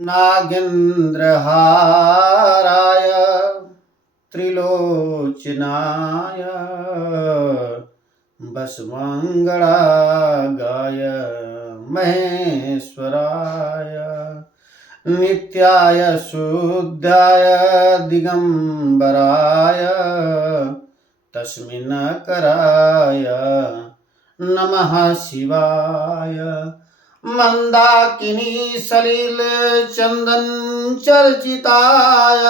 नागेन्द्रहाराय त्रिलोचनाय वसुमंगलाय महेश्वराय नित्याय शुद्धाय दिगंबराय तस्मिन्नकराय नमः शिवाय। मंदाकिनी सलिल चंदन चर्चिताय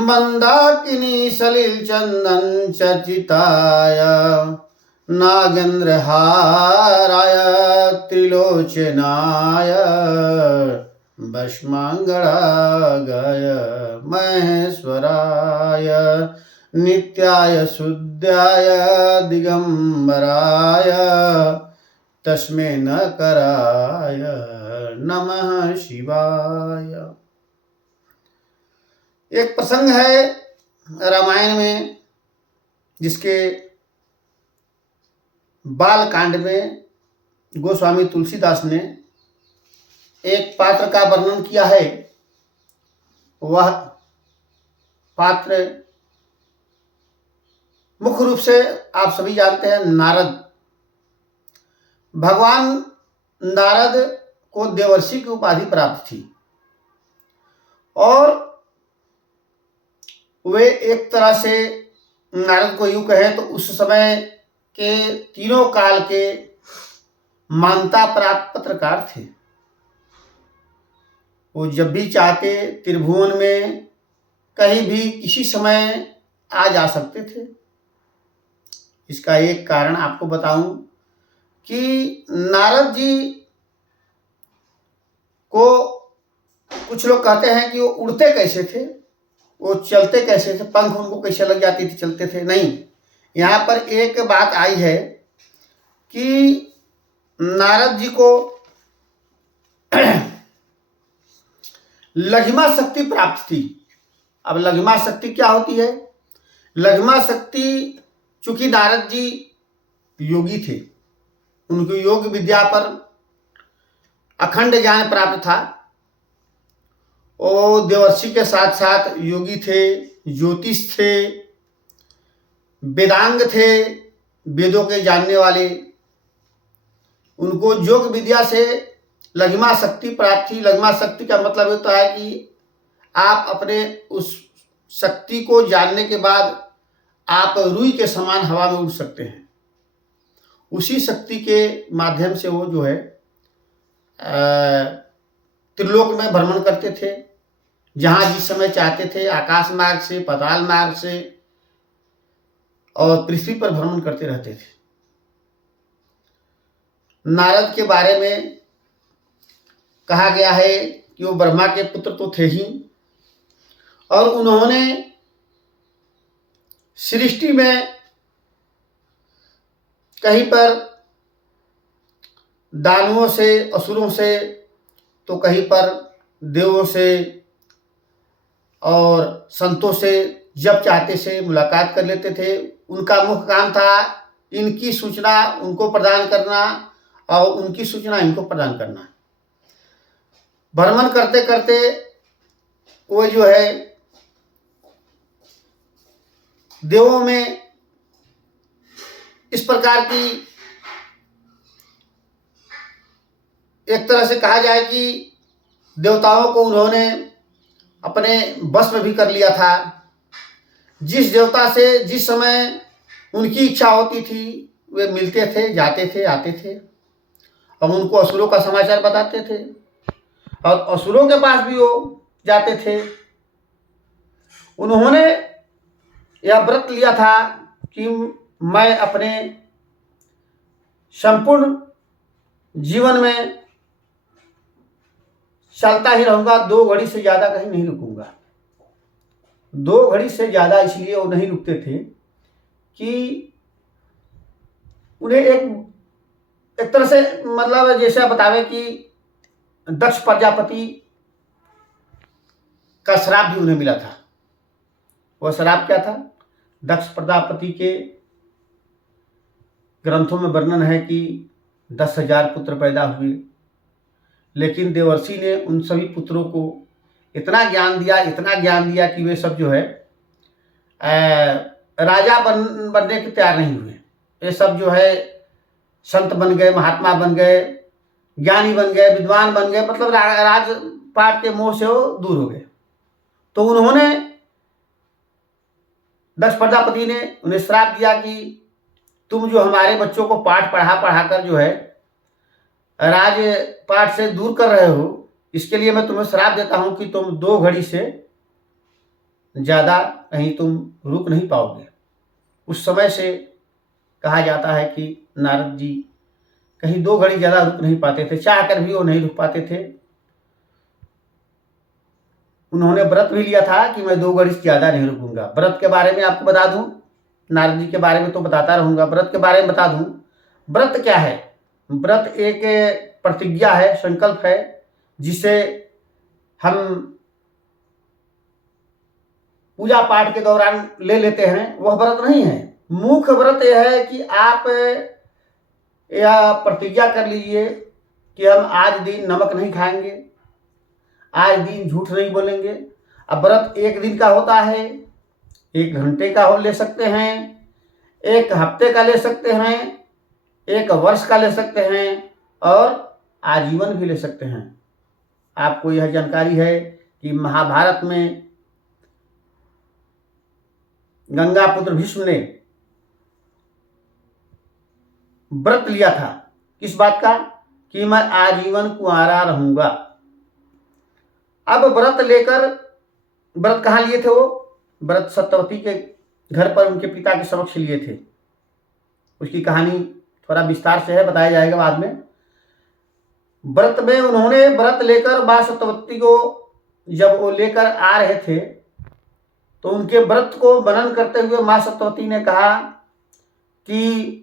मंदाकिनी सलिल चंदन चर्चिताय नागेन्द्रहाराय त्रिलोचनाय वशमंगलाय महेश्वराय नित्याय शुद्धाय दिगंबराय तस्मै न कराय नमः शिवाय। एक प्रसंग है रामायण में जिसके बाल कांड में गोस्वामी तुलसीदास ने एक पात्र का वर्णन किया है। वह पात्र मुख्य रूप से आप सभी जानते हैं, नारद। भगवान नारद को देवर्षि की उपाधि प्राप्त थी और वे एक तरह से नारद को यूं कहें तो उस समय के तीनों काल के मान्यता प्राप्त पत्रकार थे। वो जब भी चाहते त्रिभुवन में कहीं भी किसी समय आ जा सकते थे। इसका एक कारण आपको बताऊं कि नारद जी को कुछ लोग कहते हैं कि वो उड़ते कैसे थे, वो चलते कैसे थे, पंख उनको कैसे लग जाती थी, चलते थे। नहीं, यहाँ पर एक बात आई है कि नारद जी को लघिमा शक्ति प्राप्त थी। अब लघिमा शक्ति क्या होती है? लघिमा शक्ति, चूंकि नारद जी योगी थे, उनको योग विद्या पर अखंड ज्ञान प्राप्त था। वो देवर्षि के साथ साथ योगी थे, ज्योतिष थे, वेदांग थे, वेदों के जानने वाले। उनको योग विद्या से लघिमा शक्ति प्राप्त थी। लघिमा शक्ति का मतलब होता है कि आप अपने उस शक्ति को जानने के बाद आप रुई के समान हवा में उड़ सकते हैं। उसी शक्ति के माध्यम से वो जो है त्रिलोक में भ्रमण करते थे, जहां जिस समय चाहते थे, आकाश मार्ग से, पाताल मार्ग से और पृथ्वी पर भ्रमण करते रहते थे। नारद के बारे में कहा गया है कि वो ब्रह्मा के पुत्र तो थे ही, और उन्होंने सृष्टि में कहीं पर दानवों से, असुरों से, तो कहीं पर देवों से और संतों से जब चाहते से मुलाकात कर लेते थे। उनका मुख्य काम था इनकी सूचना उनको प्रदान करना और उनकी सूचना इनको प्रदान करना। भ्रमण करते करते वो जो है देवों में इस प्रकार की, एक तरह से कहा जाए कि देवताओं को उन्होंने अपने वश में भी कर लिया था। जिस देवता से जिस समय उनकी इच्छा होती थी वे मिलते थे, जाते थे, आते थे और उनको असुरों का समाचार बताते थे, और असुरों के पास भी वो जाते थे। उन्होंने यह व्रत लिया था कि मैं अपने संपूर्ण जीवन में चलता ही रहूंगा, 2 घड़ी से ज्यादा कहीं नहीं रुकूंगा। 2 घड़ी से ज्यादा इसलिए वो नहीं रुकते थे कि उन्हें एक तरह से, मतलब जैसे आप बतावे कि दक्ष प्रजापति का श्राप भी उन्हें मिला था। वह श्राप क्या था? दक्ष प्रजापति के ग्रंथों में वर्णन है कि 10,000 पुत्र पैदा हुए, लेकिन देवर्षि ने उन सभी पुत्रों को इतना ज्ञान दिया कि वे सब जो है राजा बनने के तैयार नहीं हुए। ये सब जो है संत बन गए, महात्मा बन गए, ज्ञानी बन गए, विद्वान बन गए, मतलब राजपाट के मोह से वो दूर हो गए। तो उन्होंने दक्ष प्रजापति ने उन्हें श्राप दिया कि तुम जो हमारे बच्चों को पाठ पढ़ा कर जो है राजपाट से दूर कर रहे हो, इसके लिए मैं तुम्हें श्राप देता हूं कि तुम 2 घड़ी से ज्यादा कहीं तुम रुक नहीं पाओगे। उस समय से कहा जाता है कि नारद जी कहीं 2 घड़ी ज्यादा रुक नहीं पाते थे, चाह कर भी वो नहीं रुक पाते थे। उन्होंने व्रत भी लिया था कि मैं 2 घड़ी से ज्यादा नहीं रुकूंगा। व्रत के बारे में आपको बता दूं, नारद जी के बारे में तो बताता रहूंगा, व्रत के बारे में बता दूं। व्रत क्या है? व्रत एक प्रतिज्ञा है, संकल्प है, जिसे हम पूजा पाठ के दौरान ले लेते हैं। वह व्रत नहीं है। मुख्य व्रत यह है कि आप यह प्रतिज्ञा कर लीजिए कि हम आज दिन नमक नहीं खाएंगे, आज दिन झूठ नहीं बोलेंगे। अब व्रत 1 दिन का होता है, 1 घंटे का ले सकते हैं, 1 हफ्ते का ले सकते हैं, 1 वर्ष का ले सकते हैं और आजीवन भी ले सकते हैं। आपको यह जानकारी है कि महाभारत में गंगा पुत्र भीष्म ने व्रत लिया था। किस बात का? कि मैं आजीवन कुंवारा रहूंगा। अब व्रत कहाँ लिए थे? वो व्रत सत्यवती के घर पर उनके पिता के समक्ष लिए थे। उसकी कहानी थोड़ा विस्तार से है, बताया जाएगा बाद में। व्रत में उन्होंने व्रत लेकर मां सत्यवती को जब वो लेकर आ रहे थे तो उनके व्रत को मनन करते हुए मां सत्यवती ने कहा कि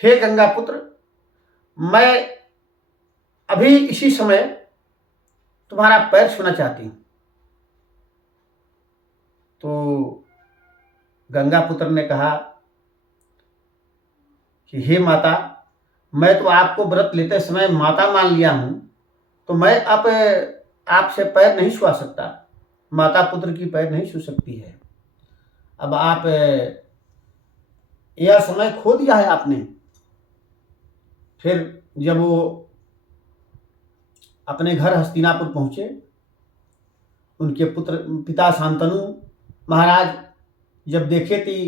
हे गंगा पुत्र, मैं अभी इसी समय तुम्हारा पैर छूना चाहती हूं। तो गंगा पुत्र ने कहा कि हे माता, मैं तो आपको व्रत लेते समय माता मान लिया हूं, तो मैं अब आपसे पैर नहीं छुआ सकता। माता पुत्र की पैर नहीं छू सकती है। अब आप यह समय खो दिया है आपने। फिर जब वो अपने घर हस्तिनापुर पहुंचे, उनके पिता शांतनु महाराज जब देखे थी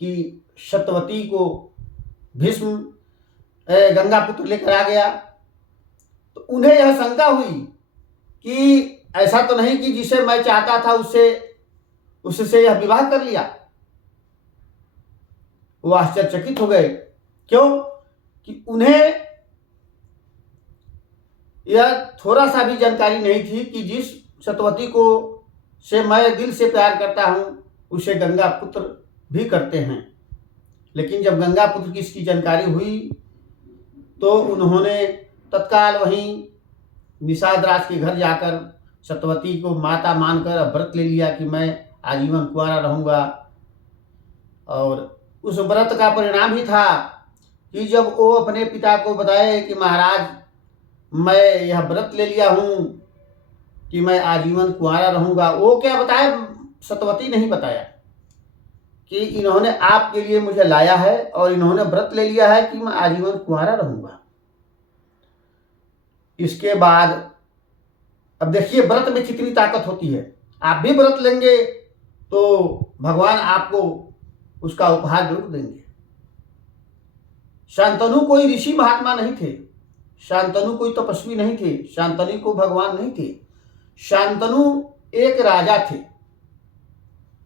कि सत्यवती को भीष्म गंगा पुत्र लेकर आ गया, तो उन्हें यह शंका हुई कि ऐसा तो नहीं कि जिसे मैं चाहता था उससे यह विवाह कर लिया। वो आश्चर्यचकित हो गए। क्यों? कि उन्हें यह थोड़ा सा भी जानकारी नहीं थी कि जिस सत्यवती को से मैं दिल से प्यार करता हूं उसे गंगा पुत्र भी करते हैं। लेकिन जब गंगा पुत्र की इसकी जानकारी हुई तो उन्होंने तत्काल वहीं निषाद राज के घर जाकर सत्यवती को माता मानकर व्रत ले लिया कि मैं आजीवन कुंवारा रहूंगा। और उस व्रत का परिणाम ही था कि जब वो अपने पिता को बताए कि महाराज, मैं यह व्रत ले लिया हूं कि मैं आजीवन कुंवारा रहूंगा, वो क्या बताया? सत्यवती नहीं बताया कि इन्होंने आपके लिए मुझे लाया है और इन्होंने व्रत ले लिया है कि मैं आजीवन कुंवारा रहूंगा। इसके बाद अब देखिए व्रत में कितनी ताकत होती है। आप भी व्रत लेंगे तो भगवान आपको उसका उपहार जरूर देंगे। शांतनु कोई ऋषि महात्मा नहीं थे, शांतनु कोई तपस्वी नहीं थे, शांतनु को भगवान नहीं थे। शांतनु एक राजा थे,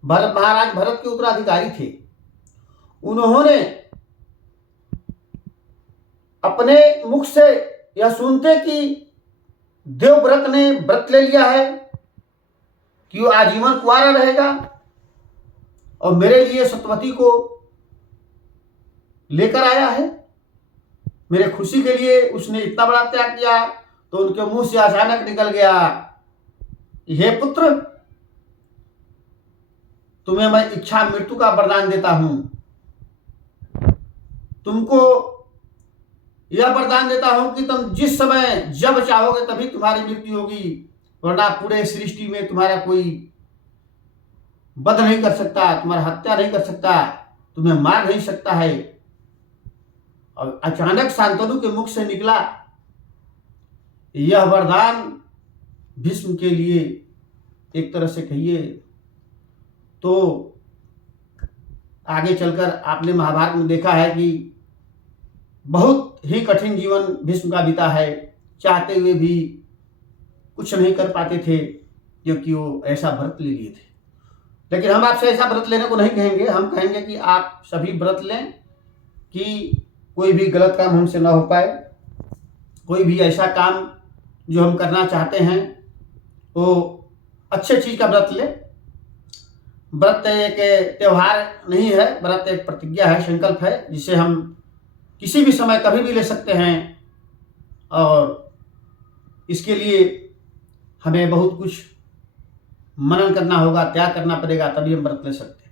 महाराज भरत के उत्तराधिकारी थे। उन्होंने अपने मुख से यह सुनते कि देवव्रत ने व्रत ले लिया है कि वो आजीवन कुंवारा रहेगा और मेरे लिए सत्यवती को लेकर आया है, मेरे खुशी के लिए उसने इतना बड़ा त्याग किया। तो उनके मुंह से अचानक निकल गया, हे पुत्र, तुम्हें मैं इच्छा मृत्यु का वरदान देता हूं। तुमको यह वरदान देता हूं कि तुम जिस समय जब चाहोगे तभी तुम्हारी मृत्यु होगी, वरना पूरे सृष्टि में तुम्हारा कोई वध नहीं कर सकता, तुम्हारा हत्या नहीं कर सकता, तुम्हें मार नहीं सकता है। और अचानक शांतनु के मुख से निकला यह वरदान भीष्म के लिए एक तरह से कहिए तो आगे चलकर आपने महाभारत में देखा है कि बहुत ही कठिन जीवन भीष्म का बीता है, चाहते हुए भी कुछ नहीं कर पाते थे क्योंकि वो ऐसा व्रत ले लिए थे। लेकिन हम आपसे ऐसा व्रत लेने को नहीं कहेंगे, हम कहेंगे कि आप सभी व्रत लें कि कोई भी गलत काम हमसे ना हो पाए, कोई भी ऐसा काम जो हम करना चाहते हैं वो अच्छे चीज़ का व्रत ले। व्रत एक त्यौहार नहीं है, व्रत एक प्रतिज्ञा है, संकल्प है, जिसे हम किसी भी समय कभी भी ले सकते हैं और इसके लिए हमें बहुत कुछ मनन करना होगा, त्याग करना पड़ेगा, तभी हम व्रत ले सकते हैं।